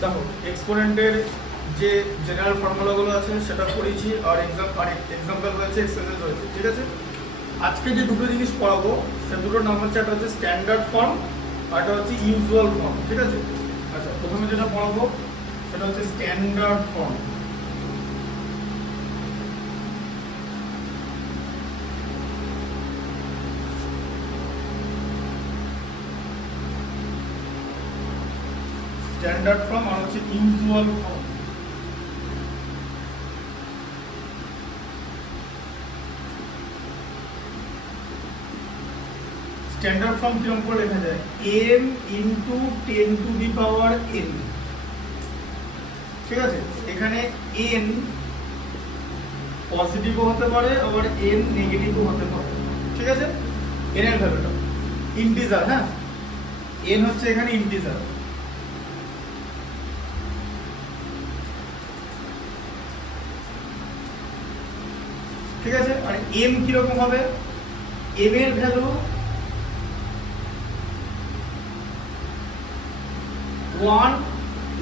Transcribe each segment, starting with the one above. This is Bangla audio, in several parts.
দেখো এক্সপোনেন্টের যে জেনারেল ফর্মুলাগুলো আছে সেটা পড়েছি, আর এক্সাম্পল রয়েছে, এক্সারসাইজ রয়েছে, ঠিক আছে। আজকে যে দুটো জিনিস পড়াবো সে দুটোর নাম হচ্ছে, একটা হচ্ছে স্ট্যান্ডার্ড ফর্ম আর একটা হচ্ছে ইউজুয়াল ফর্ম, ঠিক আছে। আচ্ছা, প্রথমে যেটা পড়াবো সেটা হচ্ছে স্ট্যান্ডার্ড ফর্ম। স্ট্যান্ডার্ড ফর্ম আর হচ্ছে ইউজুয়াল ফর্ম। স্ট্যান্ডার্ড ফর্ম কিরকম করে লেখা যায়? m into 10 to the power n, ঠিক আছে। এখানে n পজিটিভও হতে পারে আবার n নেগেটিভও হতে পারে, ঠিক আছে। n এর ভ্যালুটা ইন্টিজার, হ্যাঁ, n হচ্ছে এখানে ইন্টিজার। ঠিক আছে। আর m কিরকম হবে? m এর value 1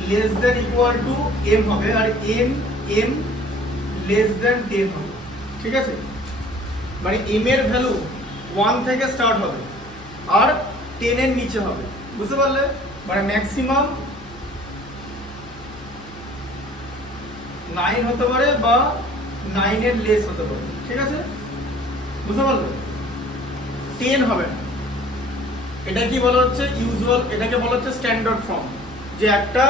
less than equal to m হবে, আর m লেস দেন 10 হবে, ঠিক আছে। মানে m এর ভ্যালু 1 থেকে স্টার্ট হবে আর 10 এর নিচে হবে, বুঝতে পারলে? মানে ম্যাক্সিমাম 9 হতে পারে বা 9 এর লেস হতে পারে, ঠিক আছে, বুঝতে পারলে? 10 হবে না। এটা কি বলা হচ্ছে? ইউজুয়াল। এটাকে বলা হচ্ছে স্ট্যান্ডার্ড ফর্ম, যে একটা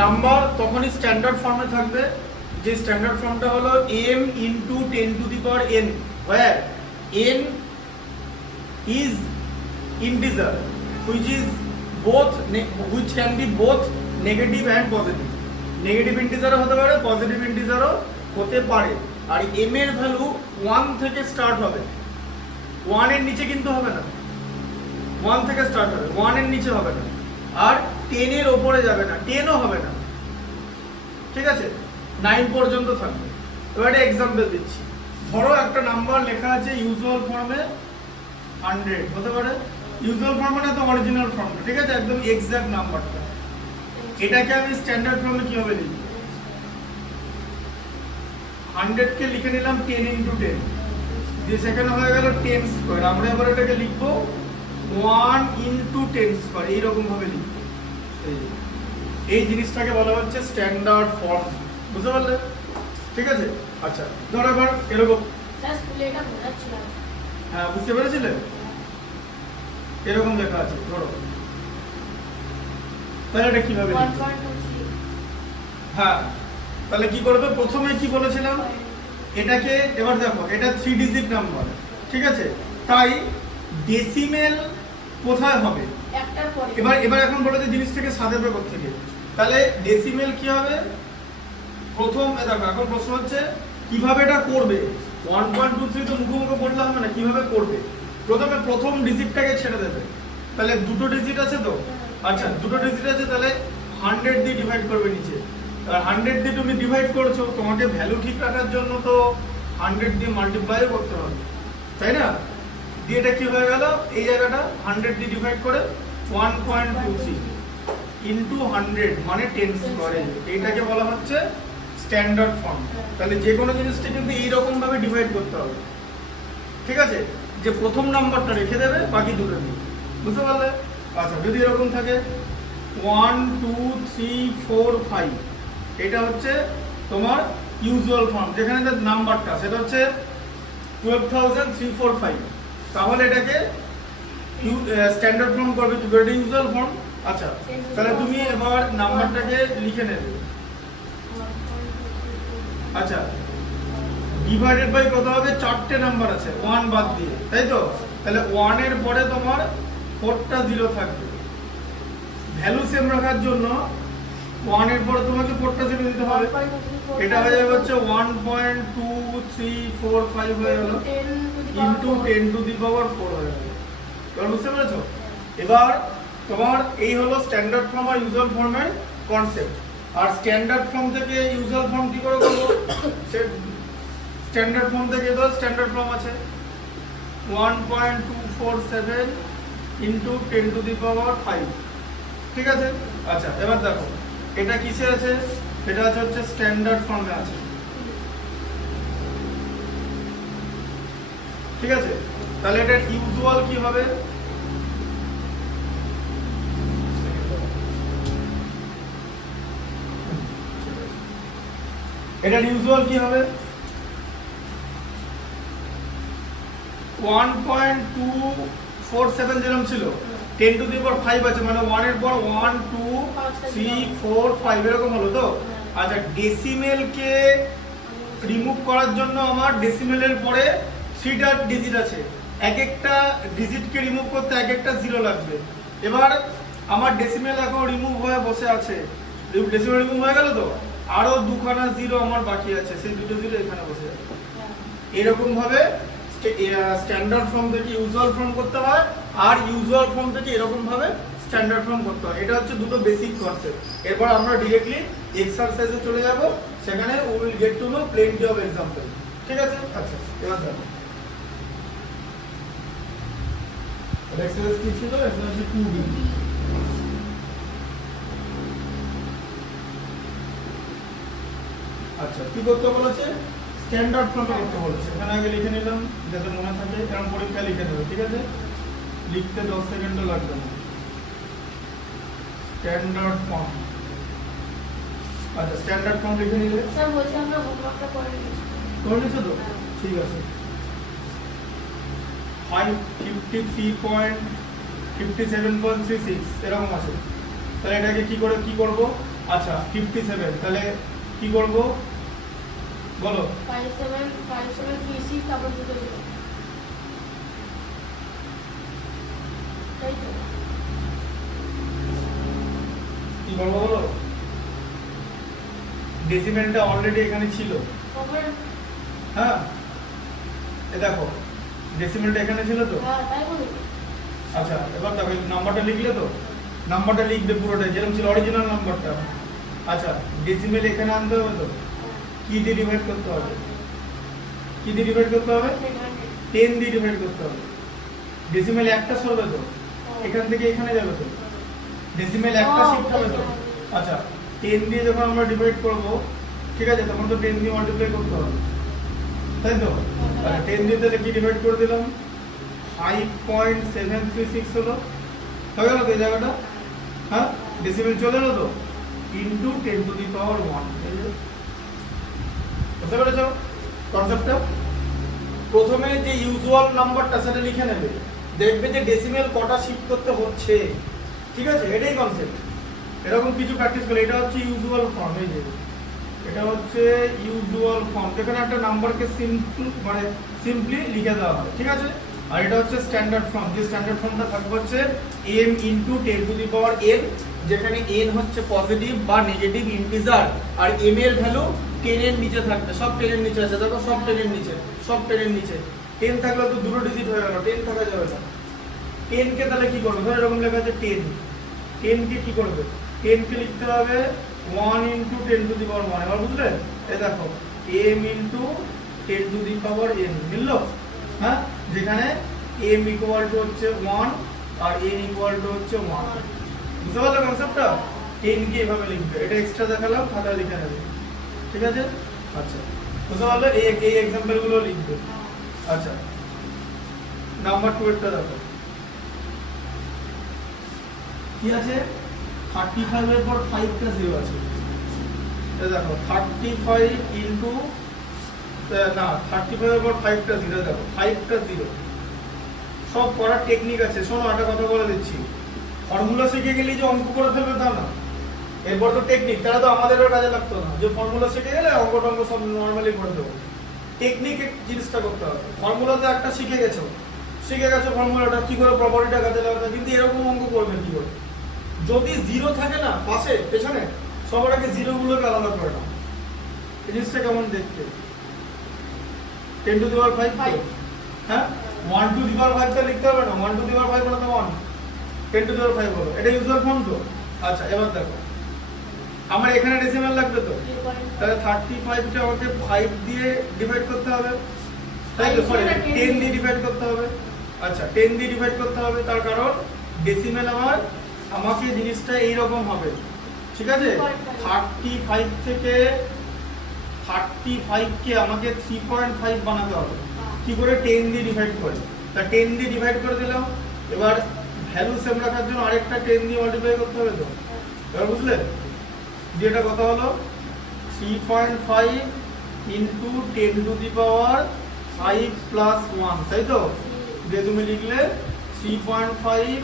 নাম্বার তখনই স্ট্যান্ডার্ড ফর্মে থাকবে যে স্ট্যান্ডার্ড ফর্মটা হলো m into 10 to the power n, where n is integer which can be both negative and positive. Negative ইন্টিজারও হতে পারে, পজিটিভ ইন্টিজারও হতে পারে। আর m এর ভ্যালু 1 থেকে স্টার্ট হবে, 1 এর নিচে কিন্তু হবে না, 1 থেকে স্টার্ট হবে, 1 এর নিচে হবে না, আর 10 এর উপরে যাবে না, 10 ও হবে না, ঠিক আছে, 9 পর্যন্ত থাকবে। এবার একটা এক্সাম্পল দিচ্ছি। ধরো একটা নাম্বার লেখা আছে ইউজুয়াল ফর্মে 100, হতে পারে ইউজুয়াল ফর্ম মানে তো অরিজিনাল ফর্ম, ঠিক আছে, একদম এক্সাক্ট নাম্বারটা। এটাকে আমি স্ট্যান্ডার্ড ফর্মে কিভাবে লিখব? 100 কে লিখে নিলাম 10 ইনটু 10, দিয়ে সেখানে হয়ে গেল 10 স্কয়ার। আমরা এবার এটাকে লিখবো 1 ইনটু 10 স্কয়ার, এইরকম ভাবে লিখবো। এই জিনিসটাকে বলা হচ্ছে স্ট্যান্ডার্ড ফর্ম, বুঝতে পারলে? ঠিক আছে। আচ্ছা, ধরো এবার এরকম, হ্যাঁ বুঝতে পেরেছিলে? এরকম লেখা আছে, ধরো, তাহলে এটা কিভাবে লিখবো? হ্যাঁ, তাহলে কি করবে? প্রথমে কি বলেছিলাম, এটাকে এবার দেখো, এটা 3 ডিজিট নাম্বার, ঠিক আছে, তাই ডেসিমেল কোথায় হবে? এবার এখন বলো যে জিনিসটাকে সাজাবে কোথা থেকে? তাহলে ডেসিমেল কি হবে? প্রথম দেখো, এখন প্রশ্ন হচ্ছে কিভাবে এটা করবে। 1.23 তো মুখোমুখি বললে হবে না, কিভাবে করবে? প্রথমে প্রথম ডিজিটটাকে ছেড়ে দেবে। তাহলে দুটো ডিজিট আছে তো, আচ্ছা দুটো ডিজিট আছে, তাহলে 100 দিয়ে ডিভাইড করবে নিচে। আর 100 দিয়ে তুমি ডিভাইড করছো, তোমাকে ভ্যালু ঠিক রাখার জন্য তো 100 দিয়ে মাল্টিপ্লাই করতে হবে, তাই না? দিয়ে এটা কি হয়ে গেল? এই জায়গাটা 100 দিয়ে ডিভাইড করে 1.23 ইনটু 100 মানে 10 স্কয়ার। এইটাকে বলা হচ্ছে স্ট্যান্ডার্ড ফর্ম। তাহলে যে কোনো জিনিসটা কিন্তু এইরকম ভাবে ডিভাইড করতে হবে, ঠিক আছে, যে প্রথম নাম্বারটা রেখে দেবে, বাকি দুটো নেই, বুঝতে পারলে? আচ্ছা, যদি এরকম থাকে 1 2 3 4 5, এটা হচ্ছে তোমার ইউজুয়াল ফর্ম, যেখানে যে নাম্বারটা সেটা হচ্ছে 12345, তাহলে এটাকে স্ট্যান্ডার্ড ফর্ম করবে, কি করে? Usual form. আচ্ছা, তাহলে তুমি এবার নাম্বারটাকে লিখে নেবে। আচ্ছা, ডিভাইডেড বাই কত হবে? 4টে নাম্বার আছে 1 বাদ দিয়ে, তাই তো? তাহলে 1 এর পরে তোমার 4টা 0 থাকবে। ভ্যালু সেম রাখার জন্য 1 এর পরে তোমাকে 4টা 0 দিতে হবে। এটা হয়ে যাবে হচ্ছে 1.2345 হয়ে গেল ইনটু 10 টু দি পাওয়ার 4 হয়ে গেল। এবার বুঝতে পেরেছো? এবার তোমার এই হলো স্ট্যান্ডার্ড ফর্ম আর ইউজুয়াল ফর্মের কনসেপ্ট। আর স্ট্যান্ডার্ড ফর্ম থেকে ইউজুয়াল ফর্ম কি করে করব? স্ট্যান্ডার্ড ফর্ম থেকে তো স্ট্যান্ডার্ড ফর্ম আছে 1.247 ইনটু 10 টু দি পাওয়ার 5, ঠিক আছে। আচ্ছা এবার দেখো এটা কিসে আছে, এটা হচ্ছে স্ট্যান্ডার্ড ফর্মে আছে, ঠিক আছে। তাহলে এটা ইউজুয়াল কি হবে, এটা ইউজুয়াল কি হবে 1.247 যেরকম ছিল 10 টু দি পাওয়ার 5 আছে, মানে 1 এর পর 1 2 3 4 5 এরকম হলো তো। আচ্ছা ডেসিমেল কে রিমুভ করার জন্য আমার ডেসিমেলের পরে 3টা ডিজিট আছে, এক একটা ডিজিটকে রিমুভ করতে এক একটা জিরো লাগবে। এবার আমার ডেসিমেল এখন রিমুভ হয়ে বসে আছে, ডেসিমেল রিমুভ হয়ে গেল তো, আরো দুখানা জিরো আমার বাকি আছে, সেই দুটো জিরো এখানে বসে যাবে। এরকম ভাবে স্ট্যান্ডার্ড ফর্ম থেকে ইউজুয়াল ফর্ম করতে হয়, আর ইউজুয়াল ফর্ম থেকে এরকম ভাবে স্ট্যান্ডার্ড ফর্ম করতে হয়। এটা হচ্ছে দুটো বেসিক কনসেপ্ট। এরপর আমরা ডিরেক্টলি এক্সারসাইজে চলে যাব, সেখানে we will get to know plenty of example, ঠিক আছে। আচ্ছা এবার দেখো এক্সারসাইজ কি ছিল, এক্সারসাইজ 2B। আচ্ছা কি করতে বলেছে, স্ট্যান্ডার্ড ফর্মে করতে বলেছে। এখানে আগে লিখে নিলাম যাতে মনে থাকে, কারণ পরীক্ষা লিখে নেবে, ঠিক আছে। লিখতে 10 সেকেন্ডও লাগবে না। স্ট্যান্ডার্ড ফর্ম, আচ্ছা স্ট্যান্ডার্ড ফর্ম লিখে নিলে স্যার বলছি আমরা হোমওয়ার্কটা করে নিয়েছি। করে নিছো তো, ঠিক আছে। 53.57.36 এরকম আছে। তাহলে এটাকে কি করব, আচ্ছা 57, তাহলে কি করব বলো, 5736 তারপর দুটো জিরো, তাই তো? কি করব বলো, ডেসিমেলটা অলরেডি এখানে ছিল, তারপর হ্যাঁ এ দেখো ডেসিমেলটা এখানে ছিল তো। হ্যাঁ তাই বলি। আচ্ছা এবার দেখো নাম্বারটা লিখলে তো, নাম্বারটা লিখবে পুরোটাই যেরকম ছিল অরিজিনাল নাম্বারটা। আচ্ছা ডেসিমেল এখানে আনতে হবে তো, কি দিয়ে ডিভাইড করতে হবে, কি দিয়ে ডিভাইড করতে হবে, 10 দিয়ে ডিভাইড করতে হবে। ডেসিমেল একটা সরবে তো, এখান থেকে এখানে যাবে তো, ডেসিমেল একটা শিফট হবে তো। আচ্ছা 10 দিয়ে যখন আমরা ডিভাইড করব, ঠিক আছে, তখন তো 10 দিয়ে মাল্টিপ্লাই করতে হবে, তাই তো। আচ্ছা 10 দিয়ে তাহলে কি ডিভাইড করে দিলাম, 5.736 হলো, হয়ে গেল তো এই জায়গাটা, হ্যাঁ ডেসিমেল চলে এলো তো, ইনটু 10 টু দি পাওয়ার 1। বুঝতে পেরেছো কনসেপ্টটা? প্রথমে যে ইউজুয়াল নাম্বারটা সেটা লিখে নেবে, দেখবে যে ডেসিমেল কটা শিফট করতে হচ্ছে, ঠিক আছে, এটাই কনসেপ্ট। এরকম কিছু প্র্যাকটিস করে, এটা হচ্ছে ইউজুয়াল ফর্ম, এই যে এটা হচ্ছে ইউজুয়াল ফর্ম, যেখানে একটা নাম্বারকে সিম্পলি লিখে দেওয়া হয়, ঠিক আছে। আর এটা হচ্ছে স্ট্যান্ডার্ড ফর্ম, যে স্ট্যান্ডার্ড ফর্মটা থাকবে হচ্ছে m into 10 to the power n, যেখানে n হচ্ছে পজিটিভ বা নেগেটিভ ইন্টিজার, আর m এর ভ্যালু 10 এর নিচে থাকবে, সব 10 এর নিচে আছে, দেখো সব 10 এর নিচে, সব 10 এর নিচে। 10 থাকলে তো দুটো ডিজিট হয়ে গেল, 10 থাকা যাবে না। 10 কে তাহলে কি করবে, ধরো এরকম লেখা আছে 10, 10 কে কি করবে, 10 কে লিখতে হবে 1 ইনটু 10 টু দি পাওয়ার 1। এবার বুঝলে, এই দেখো m into 10 to the power n মিললো, হ্যাঁ, যেখানে m ইকুয়াল টু হচ্ছে 1 আর n ইকুয়াল টু হচ্ছে 1। বুঝতে পারলে কনসেপ্টটা? 10 কে এভাবে লিখবে, এটা এক্সট্রা দেখালাম, খাতায় লিখে নেবে, ঠিক আছে। আচ্ছা বুঝতে পারলে, এই एग्जांपल গুলো লিখবে। আচ্ছা নাম্বার 2 এরটা দেখো কি আছে, 35 এর পর 5 টা 0 আছে। এই দেখো 35 ইনটু না 35 এর পর 5 টা 0, দেখো 5 টা 0, সব করার টেকনিক আছে। শোনো একটা কথা বলে দিচ্ছি, ফর্মুলা শিখে গেলেই যে অঙ্ক করে ফেলবে তা না, এরপর তো টেকনিক, তারা তো আমাদেরও কাজে লাগতো না যে ফর্মুলা শিখে গেলে অঙ্ক টঙ্ক সব নরমালি করে দেবো। টেকনিক জিনিসটা করতে হবে। ফর্মুলা তো একটা শিখে গেছো ফর্মুলাটা কি করে প্রপার্টিটা কাজে লাগাতে, কিন্তু এরকম অঙ্ক করবে কি করে, যদি জিরো থাকে না পাশে পেছনে, সবার আগে জিরো গুলোকে আলাদা করে নাও। এই জিনিসটা কেমন দেখতে, 10 টু দি পাওয়ার 5, হ্যাঁ 1 টু দি পাওয়ার 5 টা লিখতে হবে না, 1 টু দি পাওয়ার 5 মানে তো 1, 10 টু দি পাওয়ার 5 হলো, এটা ইউজুয়াল ফর্ম তো। আচ্ছা এবার দেখো আমার এখানে ডেসিমাল লাগবে তো, তাহলে 35 টা আমাকে 5 দিয়ে ডিভাইড করতে হবে, তাই তো, সরি 10 দিয়ে ডিভাইড করতে হবে। আচ্ছা 10 দিয়ে ডিভাইড করতে হবে, তার কারণ ডেসিমাল আমার আমাকে জিনিসটা এইরকম হবে, ঠিক আছে? 35 থেকে 35 কে আমাকে 3.5 বানাতে হবে। কি করে? 10 দিয়ে ডিভাইড করে। তা 10 দিয়ে ডিভাইড করে দিলাম। এবার ভ্যালু সেম রাখার জন্য আরেকটা 10 দিয়ে মাল্টিপ্লাই করতে হবে তো। এবার বুঝলে? যে এটা কত হলো? 3.5 into 10 to the power 5 plus 1, তাই তো? যে তুমি লিখলে 3.5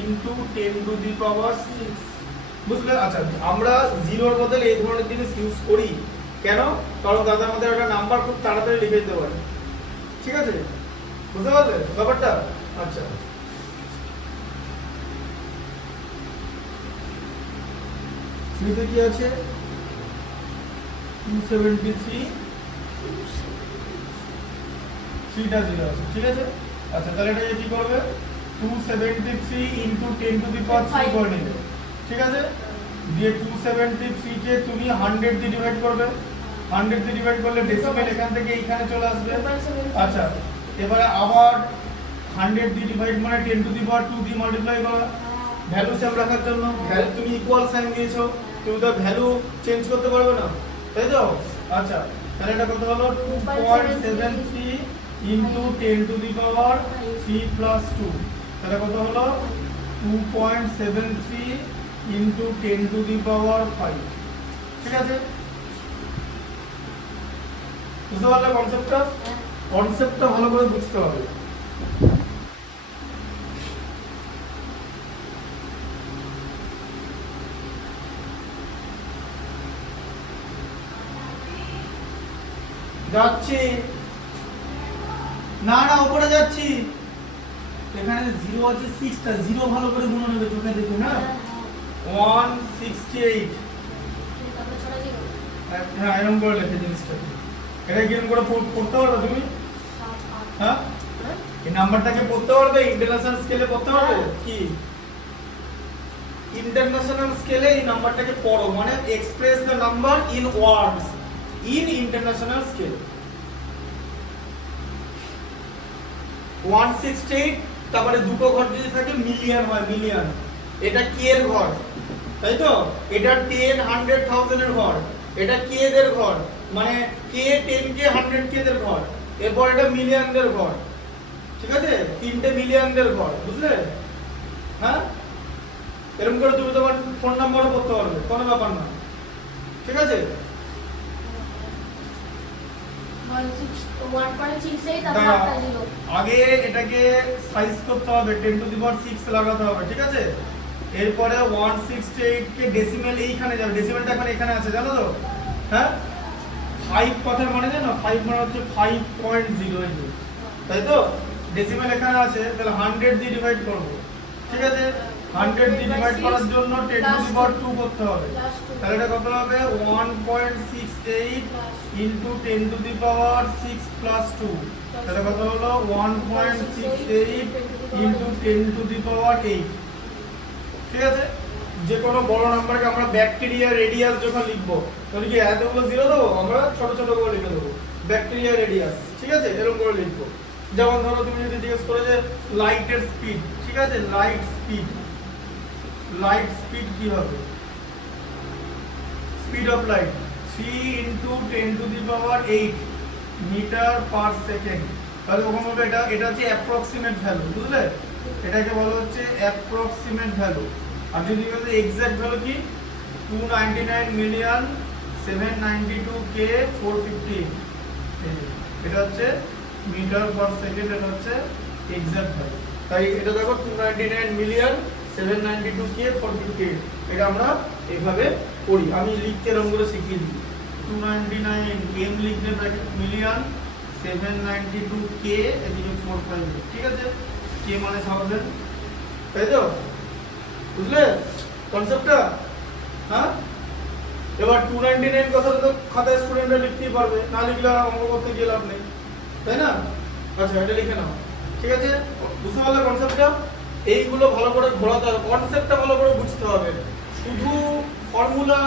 ইনটু 10 টু দি পাওয়ার 6, বুঝলে? আচ্ছা, আমরা জিরোর বদলে এই ধরনের জিনিস ইউজ করি কেন? কারণ দাদা আমাদের একটা নাম্বার খুব তাড়াতাড়ি লিখে দিতে পারে, ঠিক আছে? বুঝতে পারলে ব্যাপারটা? আচ্ছা, থ্রিতে কি আছে? 273, 3টা জিরো আছে, ঠিক আছে? আচ্ছা, তাহলে এটা কি করবে? 273 ইনটু 10 টু দি পাওয়ার 3 করে নেবে, ঠিক আছে? দিয়ে 273 কে তুমি 100 দিয়ে ডিভাইড করবে। 100 দিয়ে ডিভাইড করলে ডেসিমেল এখান থেকে এইখানে চলে আসবে। আচ্ছা, এবারে আবার 100 দিয়ে ডিভাইড মানে 10 টু দি পাওয়ার 2 দিয়ে মাল্টিপ্লাই করা। ভ্যালু সেম রাখার জন্য ভ্যালু তুমি ইকুয়াল সাইন দিয়েছো, তুমি তো ভ্যালু চেঞ্জ করতে পারবে না, তাই তো? আচ্ছা, তাহলে এটা কত হলো? 2.73 into 10 to the power 3 plus 2, তাহলে কত হলো? 2.73 ইনটু 10 টু দি পাওয়ার 5, ঠিক আছে? বুঝতে পারলে কনসেপ্টটা? কনসেপ্টটা ভালো করে বুঝতে হবে। যাচ্ছি না, না উপরে যাচ্ছি। এখানে জিরো আছে 6টা, জিরো ভালো করে গুণ নেবে চোখে দেখে, না? 168, হ্যাঁ এরকম করে লেখে জিনিসটা। এটা কিরকম করে পড়তে পারবে তুমি? হ্যাঁ, এই নাম্বারটাকে পড়তে পারবে? ইন্টারন্যাশনাল স্কেলে পড়তে পারবে? কি ইন্টারন্যাশনাল স্কেলে এই নাম্বারটাকে পড়ো, মানে express the number in words in international scale. 168, তারপরে দুটো ঘর যদি থাকে মিলিয়ন হয়, মিলিয়ন। এটা কে এর ঘর, তাই তো? এটা 10, 100, 1000 এর ঘর। এটা কে দের ঘর, মানে কে 10 কে 100 কে দের ঘর। এরপর এটা মিলিয়নদের ঘর, ঠিক আছে? তিনটে মিলিয়নদের ঘর, বুঝলে? হ্যাঁ, এরকম করে তুমি তোমার ফোন নাম্বারও করতে পারবে, কোনো ব্যাপার না, ঠিক আছে? আগে এটাকে সাইজ করতে হবে, 10 টু দি পাওয়ার 6 লাগাতে হবে, ঠিক আছে? এরপরে 168 কে ডেসিমেল এইখানে যাবে, ডেসিমেলটা এখন এখানে আছে, জানো তো? হ্যাঁ, 5 কথার মানে জানো? 5 মানে হচ্ছে 5.0, তাই তো? ডেসিমেল এখানে আছে, তাহলে 100 দিয়ে ডিভাইড করব, ঠিক আছে? 100 দিয়ে ডিভাইড করার জন্য 10 টু দি পাওয়ার 2 করতে হবে। তাহলে এটা কত হবে? 1.68 into 10 to the power 6 plus 2, তাহলে কত হলো? 1.68 ইনটু 10 টু দি পাওয়ার 8, ঠিক আছে? যে কোনো বড় নাম্বারকে আমরা ব্যাকটেরিয়া রেডিয়াস যখন লিখবো, তাহলে কি এতগুলো জিরো দেবো? আমরা ছোট ছোট করে লিখে দেবো ব্যাকটেরিয়া রেডিয়াস, ঠিক আছে? এরকম করে লিখবো। যেমন ধরো তুমি যদি জিজ্ঞেস করো যে লাইটের স্পিড, ঠিক আছে? লাইট স্পিড কি হবে? Speed of light 3 into 10 to the power 8 metre per second. তাহলে ওখানে বলবো এটা হচ্ছে অ্যাপ্রক্সিমেট ভ্যালু, বুঝলে? এটাকে বলা হচ্ছে অ্যাপ্রক্সিমেট ভ্যালু। আর যদি বলতে এক্সাক্ট ভ্যালু কি? 299,792,415, এটা হচ্ছে মিটার পার সেকেন্ড, এটা হচ্ছে এক্সাক্ট ভ্যালু। তাই এটা দেখো 299,792,415, এটা আমরা এইভাবে করি। আমি লিখতে এরকম করে শিখিয়ে দিই। 299 এম লিখবে ব্র্যাকেট মিলিয়ন, 792k এদিকে 45, ঠিক আছে? কে মানে 1000, তাই তো? বুঝলে কনসেপ্টটা? হ্যাঁ, এবার 299 কথাটা তো খাতায় স্টুডেন্টরা লিখতেই পারবে, না লিখলে আর অঙ্ক করতে গিয়ে লাভ নেই, তাই না? আচ্ছা, এটা লিখে নাও, ঠিক আছে? বুঝতে পারলে কনসেপ্টটা? এইগুলো ভালো করে ঘোরাতে হবে, কনসেপ্টটা ভালো করে বুঝতে হবে। শুধু ফর্মুলা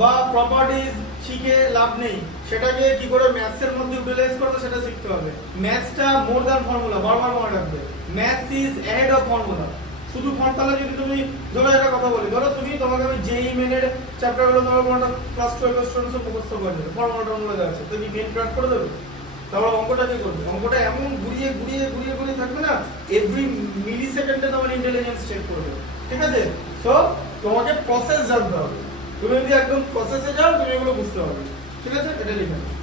বা প্রপার্টিজ শিখে লাভ নেই, সেটাকে কি করে ম্যাথসের মধ্যে ইউটিলাইজ করবে সেটা শিখতে হবে। ম্যাথসটা মোর দ্যান ফর্মুলা, বারবার মনে রাখবে। Maths is ahead of formula. শুধু তাহলে যদি তুমি ধরো একটা কথা বলি, ধরো তোমাকে আমি যেই মেনের চ্যাপ্টারগুলো তোমার কোনটা ক্লাস 12 এর স্টুডেন্টস মুখস্থ করে দেবে, ফর্মুলা টর্মুলা আছে, তো কি মেন ক্র্যাক করে দেবে? তাহলে অঙ্কটা কি করবে? অঙ্কটা এমন ঘুরিয়ে ঘুরিয়ে ঘুরিয়ে ঘুরিয়ে থাকবে না, এভরি মিলি সেকেন্ডে তোমার ইন্টেলিজেন্স চেক করবে। ঠিক আছে? সো তোমাকে প্রসেস জানতে হবে। তুমি যদি একদম প্রসেসে যাও তুমি এগুলো বুঝতে পারবে। ঠিক আছে? এটা লিখে নাও।